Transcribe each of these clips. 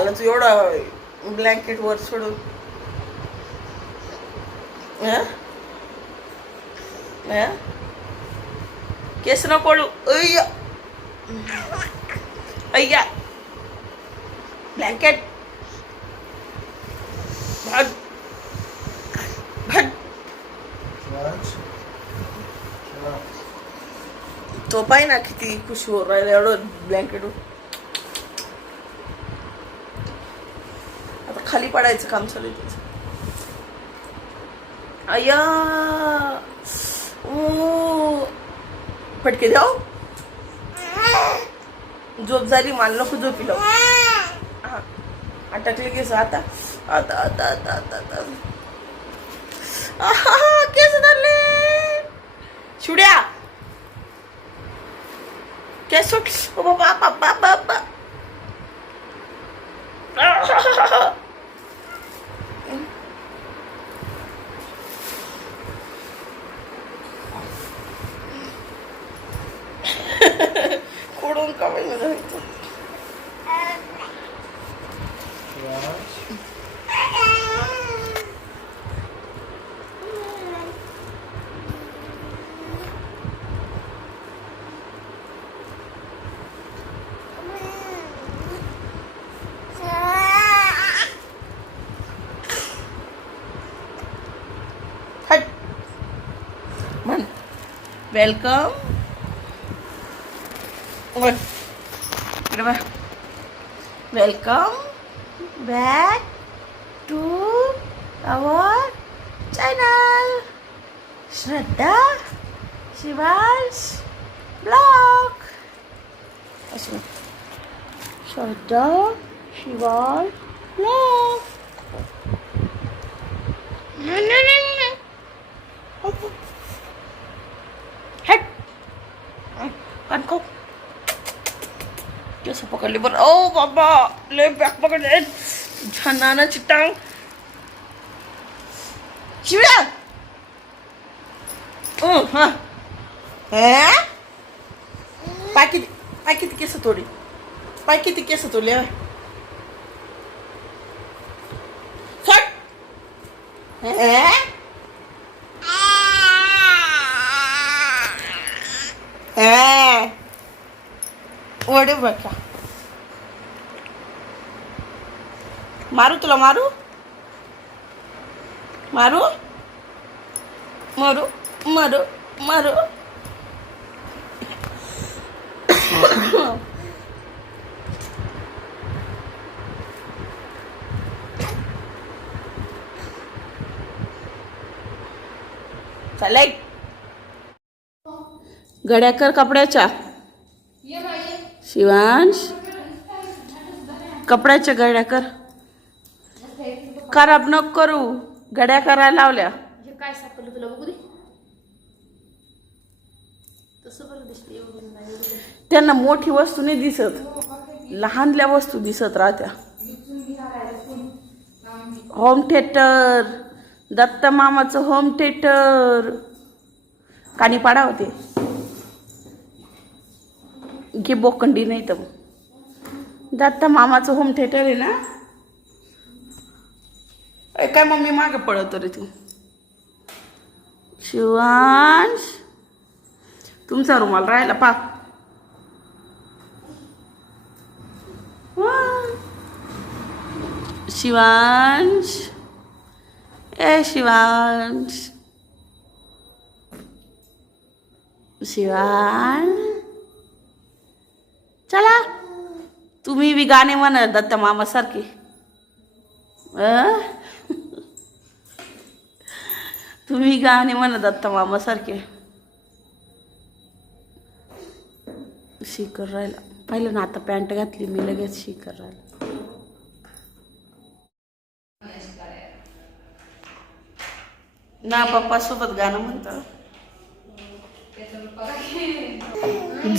झालं तू एवढं ब्लँकेट वर सोडून हं? हं? केस न पडू। अय्या। अय्या। ब्लँकेट भाग भाग तो पाय ना किती खुशी हो राहिला एवढं ब्लँकेट खाली पडायचं काम चालू आहे त्याचं. अय्या ओ फटके द्याव हो. झोप झाली मान नको झोपी लाव हा. अटकले केस आता. आता आता आता आता आता. केस धरले. शिवड्या. केस सुट बाबा बाबा बाबा. बाबा कोडून का बाई माझं इथं? हट Welcome. Welcome back to our channel. Shraddha Shivansh Blog. Shraddha Shivansh Blog. केस पकडले बरं ओ बाबा लय बॅग पकडले छानाची टांग शिवड्या ओ हा. हे? पाय किती पाय किती केस तोडी? पाय किती केस तोडले? हट हे? हे? ओढे बघा. मारू तुला मारू? मारू? मारू मारू मारू. चालाय गड्या कर कपड्याच्या शिवांश. कपड्याच्या गड्या कर खराब नको करू. गड्या करायला लावल्या. हे काय सापडलं तुला बघू दे. तसं बरं दिसते एवढं नाही एवढं. त्यांना मोठी वस्तू नाही दिसत. लहानल्या वस्तू दिसत राहत्या. होम थिएटर दत्त मामाचं होम थिएटर काणीपाडा होते. घे बोकंडी नाही तर. दत्त मामाचं होम थिएटर आहे ना? काय मम्मी मागे पळत रे तू? शिवांश? तुमचा रुमाल राहिला पा. शिवांश? ए शिवांश. शिवांश? चला. तुम्ही बी गाणे म्हणा दत्त मामासारखे. अं? तुम्ही गाणे म्हणत आत्ता मामासारखे. शिकर राहिला. पाहिलं ना आता पॅन्ट घातली मी लगेच शिकर राहिला. ना पप्पा सोबत गाणं म्हणत.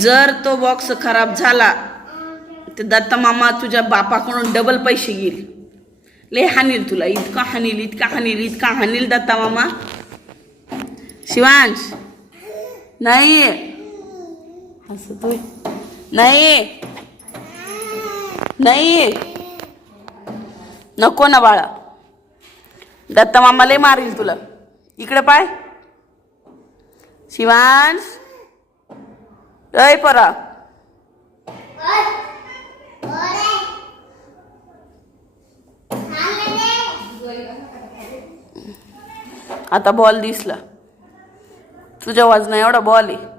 जर तो बॉक्स खराब झाला तर दत्ता मामा तुझ्या बापाकडून डबल पैसे घेईल. लय हानील तुला. इतका हानील इतका हानील इतका हानील दत्ता मामा. शिवांश. नाही. असं तू. नाही. नाही. नको ना बाळा. दत्ता मामा लय मारील तुला. इकडे पाय. शिवांश. अय परा. आता बॉल दिसला. तुझ्या वाजना एवढा बॉल आहे.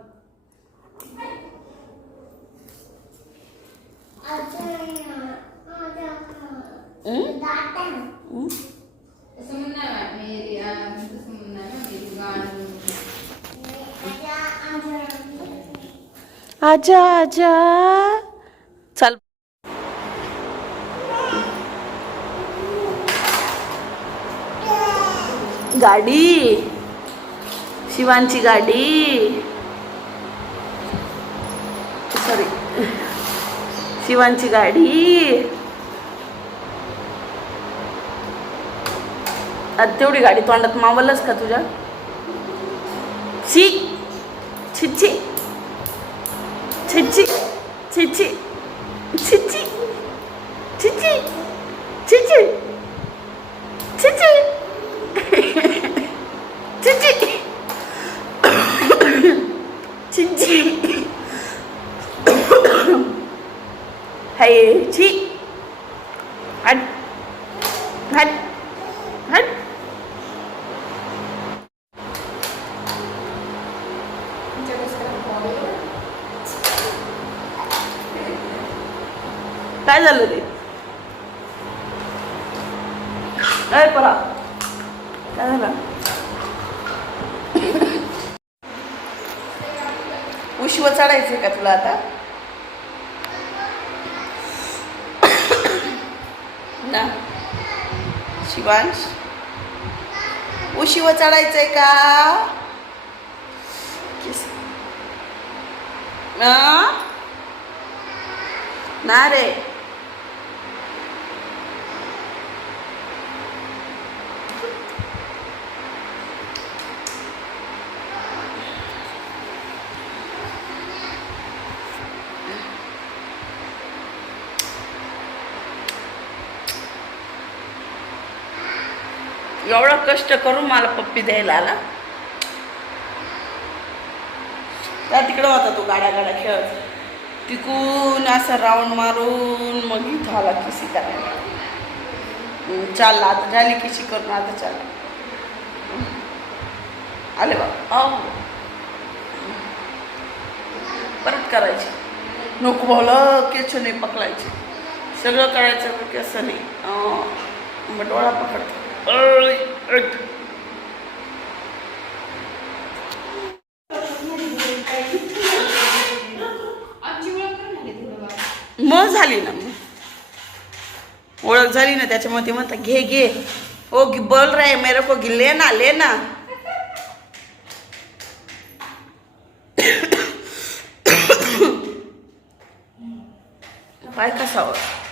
आजा आजा. चल. गाडी. शिवांची गाडी. सॉरी शिवांची गाडी. आता तेवढी गाडी तोंडात मावलच का तुझ्या? शी छी छिच्छी छिची छिची छिची छिची काय झालं ते? काय परा काय झालं? उश्व चढायचं का तुला आता? ना. शिवांश? उशिव चढायचंय का? ना रे. एवढं कष्ट करून मला पप्पी द्यायला आला. त्या तिकडं होता तो गाड्या गाड्या खेळत तिकून असं राऊंड मारून मग इथं आला किसी करायला. चालला आता झाली किशी करून आता चालला. आले बा. अहो परत करायची. नको बोल केस नाही पकडायचे. सगळं करायचं पण केस नाही. मग डोळा पकडतो. मग झाली ना मग ओळख झाली ना त्याच्यामुळे ते म्हणतात घे घे. ओ बोल रहे मेरे को गी ले ना ले ना. पाय कसावर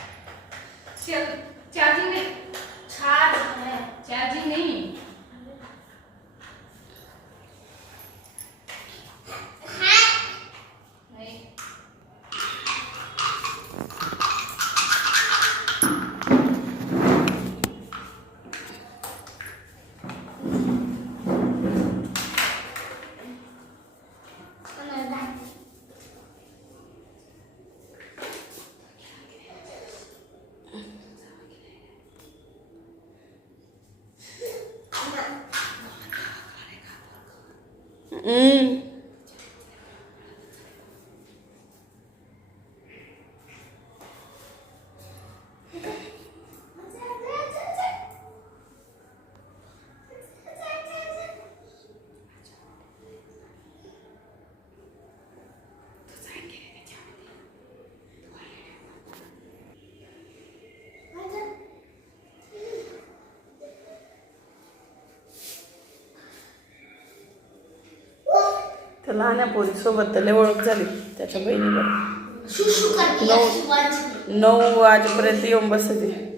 तर लहान्या पोरीसोबत तर लय ओळख झाली. त्याच्या बहिणीला. नऊ नऊ वाजेपर्यंत येऊन बसते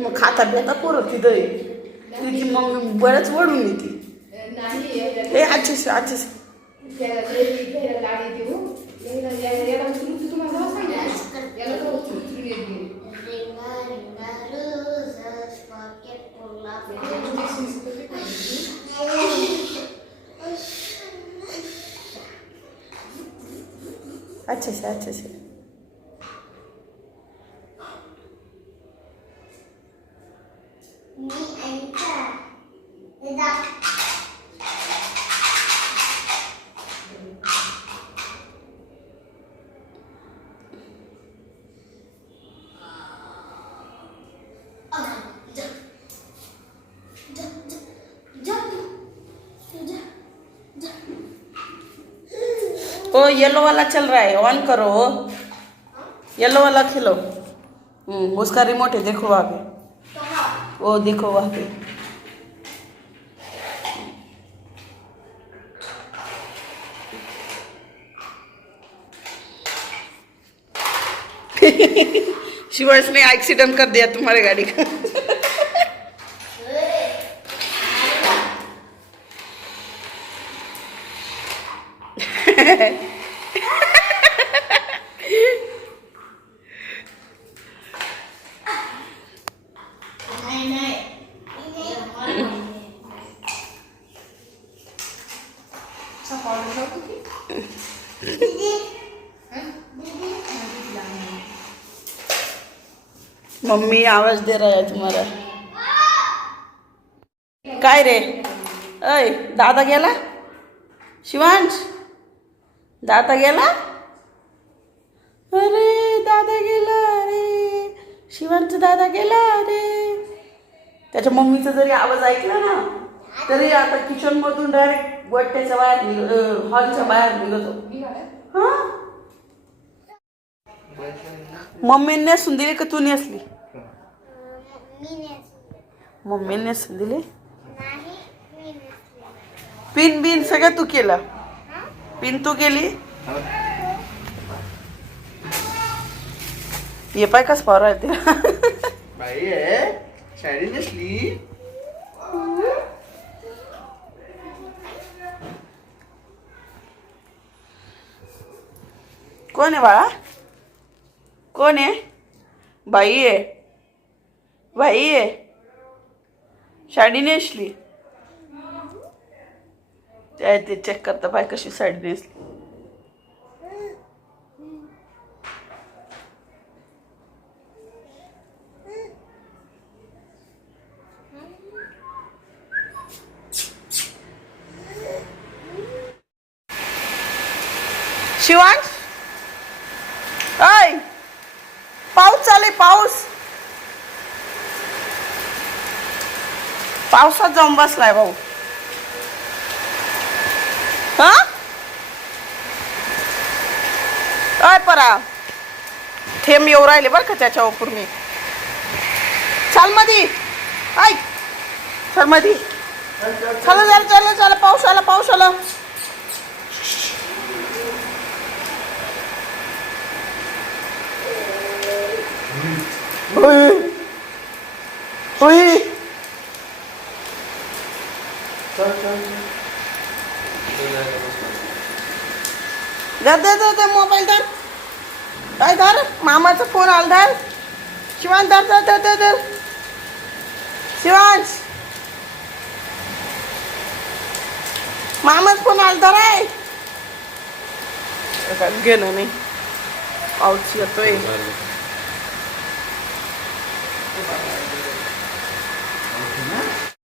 मग खाता पिता पोरं तिथं तिची मग बरंच वडून येते. हे आचीस आचीस. 吃起来吃 ओ येलो वाला चल रहा है ऑन करो येलो वाला खिलो। उसका रिमोट है देखो वहाँ पे। वो देखो वहाँ पे। शिवर्स ने एक्सीडेंट कर दिया तुम्हारे गाड़ी का नहीं नहीं सकाळी जाऊ की? हं? मम्मी आवाज दे रहा है तुम्हारा काय रे अय दादा गेला शिवांश दादा गेला अरे दादा गेला अरे शिवांश दादा गेला अरे त्याच्या मम्मीचा जरी आवाज ऐकला ना तरी आता किचन मधून डायरेक्ट गोट्याच्या बाहेर निघ हॉलच्या बाहेर निघतो. निघाल्या? हा नेसून दिली का तू नेसली? मम्मी नेसून दिली? पिन बिन सगळं तू केलं. पिन तू केली? ये पाय कस पावर आहे ते बाई आहे कोण आहे बाळा? कोण आहे? बाई आहे. बाई आहे. साडी नेसली. त्या ते चेक करता बाय कशी साडी नेसली. शिवांश? ऐ पाऊस चाले पाऊस. पावसात जाऊन बसलाय भाऊ. हा? अय परा. थेंब येऊ राहिले बरं का त्याच्यावर पूर्ण चाल मधी. ऐक चल मधी. चला चला चला चला पाऊस आला पाऊस आला. चल चल धर धर धर धर मोबाईल धर. काय धर? मामाचा फोन आला धर. शिवांश धर धर धर धर धर. शिवांश. मामाच फोन आला धर आहे गेलं नाही. पाऊस येतोय.